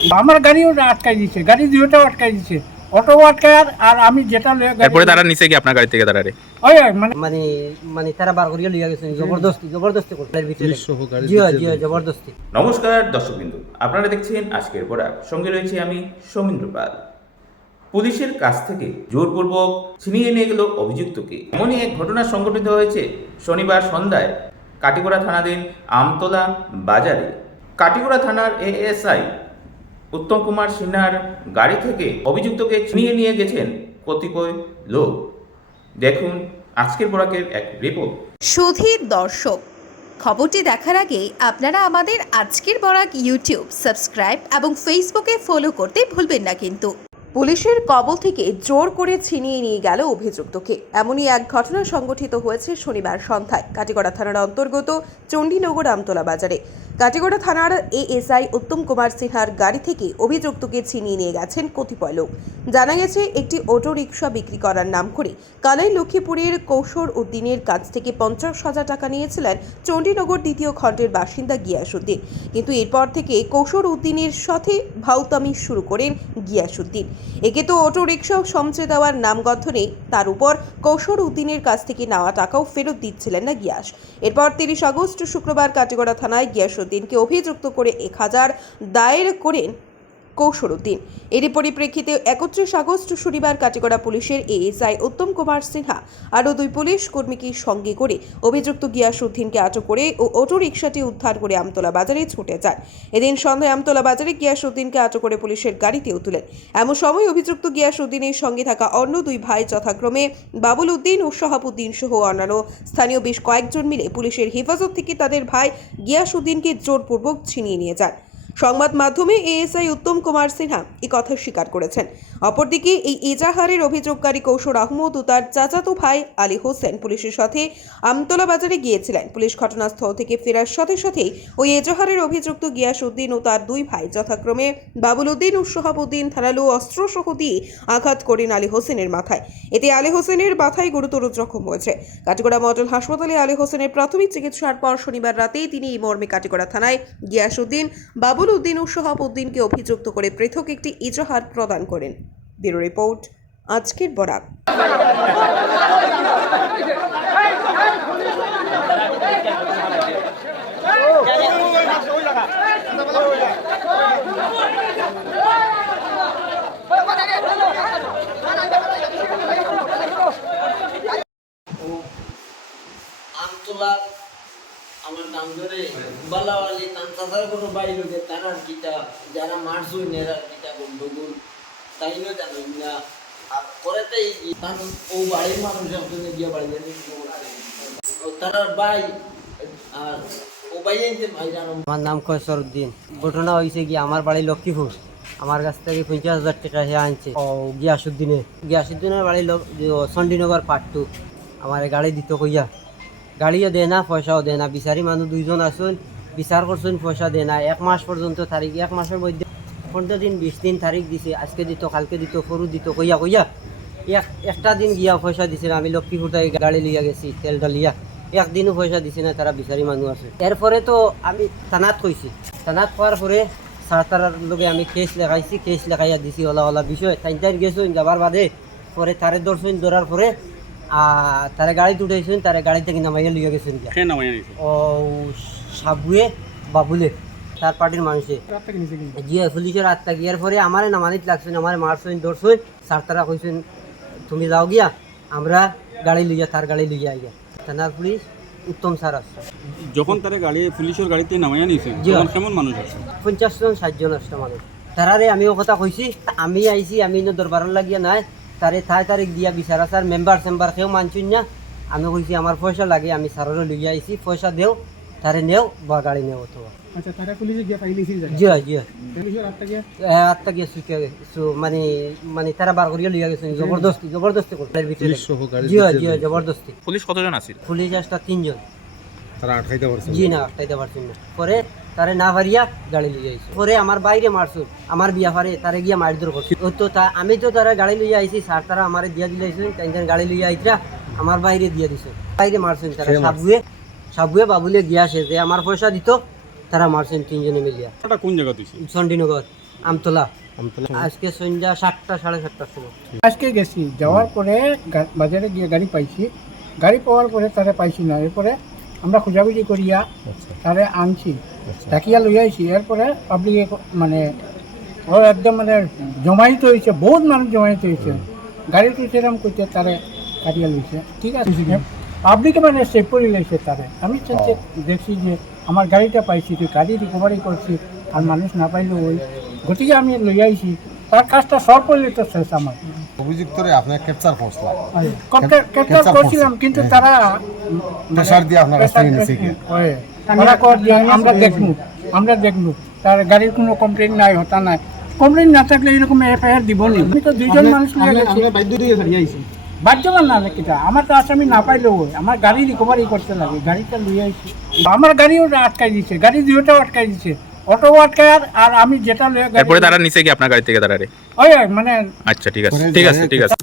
আমার গাড়িও আটকাই দিচ্ছে, গাড়ি দুটোটাও আটকাই দিচ্ছে, অটো আটকায় আর আমি যেটা এরপরে তারা নিচে কি আপনার গাড়ি থেকে দাঁড়ারে ওই মানে মানে মানে তারা বার করিয়া লিয়া গেছে জবরদস্তি করতে ভিতরে জি জি জবরদস্তি। নমস্কার দর্শকবৃন্দ, আপনারা দেখছেন আজকের পড়া, সঙ্গে রয়েছে আমি সৌমিন্দ্র পাল। পুলিশের কাছ থেকে জোরপূর্বক ছিনিয়ে নিয়ে গেল অভিযুক্তকে, এমনই এক ঘটনা সংঘটিত হয়েছে শনিবার সন্ধ্যায় কাটিগড়া থানাধীন আমতলা বাজারে। কাটিগড়া থানার এএসআই উত্তম কুমার সিনহার গাড়ি থেকে অভিযুক্তকে ছিনিয়ে নিয়ে গেছেন কতিপয় লোক। দেখুন আজকের পড়াকের এক রিপোর্ট। সুধীর দর্শক, খবরটি দেখার আগে আপনারা আমাদের আজকের বরাক ইউটিউব সাবস্ক্রাইব এবং ফেসবুকে ফলো করতে ভুলবেন না কিন্তু। পুলিশের কবল থেকে জোর করে ছিনিয়ে নিয়ে গেল অভিযুক্তকে, এমনই এক ঘটনা সংঘটিত হয়েছে শনিবার সন্ধ্যায় কাটিগড়া থানার অন্তর্গত চণ্ডীনগর আমতলা বাজারে। কাটিগড়া থানার এএসআই উত্তম কুমার সিনহার গাড়ি থেকে অভিযুক্তকে ছিনিয়ে নিয়ে গেছেন কতিপয় লোক। জানা গেছে একটি অটো রিকশা বিক্রি করার নাম করে কালাই লক্ষ্মীপুরের কৌশর উদ্দিনের কাছ থেকে 50,000 টাকা নিয়েছিলেন চণ্ডীনগর দ্বিতীয় খণ্ডের বাসিন্দা গিয়াসউদ্দিন। কিন্তু এরপর থেকে কৌশর উদ্দিনের সাথে ভাউতামি শুরু করেন গিয়াসউদ্দিন। একে তো অটো রিকশাও সমঝে দেওয়ার নামগন্ধ নেই, তার উপর কৌশর উদ্দিনের কাছ থেকে নেওয়া টাকাও ফেরত দিচ্ছিলেন না গিয়াস। এরপর 30 আগস্ট শুক্রবার কাটিগড়া থানায় গিয়াসউদ্দিনকে অভিযুক্ত করে 1000 দায়ের করেন কৌশর উদ্দিন। এরই পরিপ্রেক্ষিতে 31 আগস্ট শনিবার কাটিগড়া পুলিশের এএসআই উত্তম কুমার সিনহা আরও 2 পুলিশ কর্মীকে সঙ্গে করে অভিযুক্ত গিয়াসউদ্দিনকে আটক করে ও অটো রিকশাটি উদ্ধার করে আমতলা বাজারে ছুটে যায়। এদিন সন্ধ্যায় আমতলা বাজারে গিয়াসউদ্দিনকে আটক করে পুলিশের গাড়িতেও তুলেন। এমন সময় অভিযুক্ত গিয়াসউদ্দিনের সঙ্গে থাকা অন্য 2 ভাই যথাক্রমে বাবুল উদ্দিন ও শাহাবুদ্দিন সহ অন্যান্য স্থানীয় বেশ কয়েকজন মিলে পুলিশের হেফাজত থেকে তাদের ভাই গিয়াসউদ্দিনকে জোরপূর্বক ছিনিয়ে নিয়ে যায়। সংবাদ মাধ্যমে এএসআই উত্তম কুমার সিনহা এই কথা স্বীকার করেছেন। অপরদিকে এই এজাহারের অভিযোগকারী কৌশর আহমদ ও তার চাচাতো ভাই আলী হোসেন পুলিশের সাথে আমতলা বাজারে গিয়েছিলেন। পুলিশ ঘটনাস্থল থেকে ফেরার সাথে সাথেই ওই এজাহারের অভিযুক্ত গিয়াসউদ্দিন ও তার 2 ভাই যথাক্রমে বাবুল উদ্দিন ও শাহাবুদ্দিন ধারালো অস্ত্রসহ দিয়ে আঘাত করেন আলী হোসেনের মাথায়। এতে আলী হোসেনের মাথায় গুরুতর জখম হয়েছে। কাটিগড়া মডেল হাসপাতালে আলী হোসেনের প্রাথমিক চিকিৎসার পর শনিবার রাতেই তিনি এই মর্মে কাটিগড়া থানায় গিয়াসউদ্দিন, বাবুল উদ্দিন ও শাহাবুদ্দিনকে অভিযুক্ত করে পৃথক একটি এজাহার প্রদান করেন। ব্যুরো রিপোর্ট, আজকের বরাক। আমতলা আমার নাম ধরে বালাওয়ালি তান্তাসার কোনো বাড়ি লোকে তারার কিতা যারা মারছুই নেরার কিতা গন্ডগোল তাই না জানো না। আর পরেতেই কারণ ও বাড়ির মানুষ একজনে গিয়ে বাড়ি তারার ভাই আর ও বাইরে ভাই জানো। আমার নাম কয়সর উদ্দিন। ঘটনা হয়েছে কি আমার বাড়ি লক্ষ্মীপুর, আমার কাছ থেকে 50,000 টাকা হে আনছে ও গিয়াসউদ্দিনের বাড়ি চণ্ডীনগর পার্ট 2। আমার গাড়ি দিত কইয়া গাড়িও দেয় না, পয়সাও দেয় না। বিচারি মানুষ 2 জন আসুন, বিচার করছেন, পয়সা দেয় না। 1 মাস পর্যন্ত তারিখ, 1 মাসের মধ্যে 15 দিন 20 দিন তারিখ দিছে। আজকে দিত, কালকে দিত, ফরু দিত কইয়া একটা দিন গিয়া পয়সা দিছে না। আমি লক্ষ্মীপুর থেকে গাড়ি লিয়া গেছি তেল ডালিয়া, একদিনও পয়সা দিছে না। তারা বিচারি মানুষ আছে। এরপরে তো আমি থানাত কইছি, থানাত হওয়ার পরে সারতারার লগে আমি কেস লেখাইছি, কেস লেখাইয়া দিছি ওলা বিষয়। তাই গেছুন যাবার বাদে পরে তারে ধরছুন, ধরার পরে তারা গাড়ি উঠেছেন, তারা গাড়ি থেকে নামাইয়া লিয়ে গেছেন ও সাবুয়ে বাবুলে তার পার্টির মানুষে গিয়ে পুলিশের আত্মা গিয়ার পরে আমারে নামানিত লাগছেন, আমার মারছেন, ধরছেন। স্যার তারা কইছেন তুমি যাও গিয়া, আমরা গাড়ি লইয়া তার গাড়ি লইয়া আইয়া। থানার পুলিশ উত্তম স্যার আসছে। যখন তারা গাড়ি পুলিশের গাড়িতে নামাইয়া নিয়েছে কেমন মানুষ আছে? 50 জন 60 জন আসছে মানুষ। তারারে আমিও কথা কইছি, আমি আইছি, আমি দরবারের লাগিয়া নাই তারে তারিখ দিয়া বিচার আসার মেম্বার কেউ মানছুন না। আমি কইছি আমার পয়সা লাগে, আমি স্যারেরও লইয়া আইছি, পয়সা দেও, তারে নেও বা গাড়ি নেও। তো আচ্ছা, তারা পুলিশে গিয়ে ফাইলিছি যায়। জি জি পুলিশের আত্মা গিয়ে সুইকে মানে তারা বার করিয়া লইয়া গেছেন জবরদস্তি করতে ভিতরে। জি জি জবরদস্তি। পুলিশ কতজন আছিল? পুলিশ আসটা 3 জন। তারা আটকাইতে পারছে? জি না, আটকাইতে পারছেন না। পরে তারে না ভারিয়া গাড়ি লইয়া আইছি। পরে আমার বাইরে মারছুন, আমার বিয়া ফারে তারে গিয়া মারধর করছি। তো আমি তো তারা গাড়ি loi আইছি, স্যার তারা আমারে দিয়া দিলাইছেন। তাইন গাড়ি loi আইতরা আমার বাইরে দিয়া দিছে, বাইরে মারছেন তারা। সাবুয়ে বাবুলে গিয়াছে যে আমার পয়সা দিত, তারা মারছেন 3 জনে মিলিয়া। এটা কোন জায়গা দিছে? চণ্ডীনগর। আমতলা আজকে সন্ধ্যা 7টা 7:30টার সময়। আজকে গেছি, যাওয়ার পরে বাজারে গিয়ে গাড়ি পাইছি, গাড়ি পাওয়ার পরে তারে পাইছি না, এরপরে আমরা খোঁজাখুঁজি করিয়া তারে আনছি, ডাকিয়া লইয়া আইছি। এরপরে পাবলিকে মানে ও একদম মানে জমায়েত হয়েছে, বহুত মানুষ জমায়েত হয়েছে, গাড়িতে সেরকম করতে তারে কাটিয়া লইছে। ঠিক আছে, পাবলিকে মানে সেভ করে লইছে তারে। আমি দেখছি যে আমার গাড়িটা পাইছি, তুই গাড়ি রিকভারি করছি, আর মানুষ না পাইলেও ওই গতিকে আমি লইয়া আইছি, তার কাজটা সলভ করলে তো শেষ আমার। অভিযুক্তরে আপনার ক্যাপচার করছিলাম, ক্যাপচার করছিলাম, কিন্তু তারা প্রেসার দিয়ে আপনার কাছ থেকে নিছে কি? ওরা কর যে আমরা দেখবো তার গাড়ির কোনো কমপ্লেন নাই, হতা নাই। কমপ্লেন না থাকলে এরকম এফআইআর দিব নি। আমি তো দুইজন মানুষ নিয়ে গেছি, বাধ্যমান না কিটা, আমার তো আসামি না পাইলেও আমার গাড়ি রিকভারি করতে লাগে, গাড়িটা লইয়া আইছি। আমার গাড়িও আটকাই দিছে, গাড়ি দুইটাও আটকাই দিছে, অটো আটকায়, আর আমি যেটা লইয়া তারপরে তারা নিচে কি আপনার গাড়ি থেকে তারা ওই মানে আচ্ছা ঠিক আছে ঠিক আছে ঠিক আছে